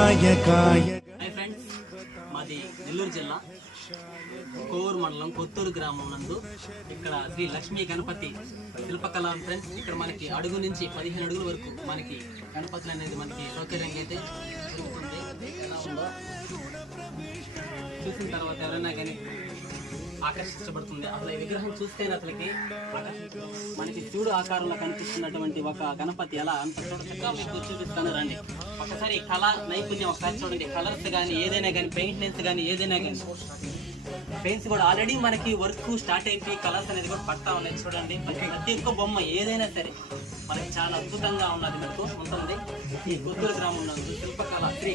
Hi friends, మాది నెల్లూరు జిల్లా కోవూరు మండలం కొత్తూరు గ్రామం నందు ఇక్కడ శ్రీ లక్ష్మీ గణపతి శిల్పకళ ఫ్రెండ్స్. ఇక్కడ మనకి అడుగు నుంచి 15 అడుగుల వరకు మనకి గణపతులు అనేది మనకి సౌకర్యంగా అయితే జరుగుతుంది. ఎలా ఉందో చూసిన తర్వాత ఎవరైనా కానీ ఆకర్షించబడుతుంది. అసలు ఈ విగ్రహం చూస్తేనే అసలుకి మనకి చూడు ఆకారంలో కనిపిస్తున్నటువంటి ఒక గణపతి ఎలా అంత చక్కగా మీకు చూపిస్తాను రండి. ఒకసారి కళ నైపుణ్యం ఒకసారి చూడండి. కలర్స్ కానీ ఏదైనా కానీ పెయింట్నెన్స్ కానీ ఏదైనా కానీ పెయింట్స్ కూడా ఆల్రెడీ మనకి వర్క్ స్టార్ట్ అయిపోయి కలర్స్ అనేది కూడా పడతా ఉన్నాయి. చూడండి ప్రతి ఒక్క బొమ్మ ఏదైనా సరే మనకి చాలా అద్భుతంగా ఉన్నది మనకు ఉంటుంది. ఈ కొత్తూరు గ్రామంలో శిల్పకళ శ్రీ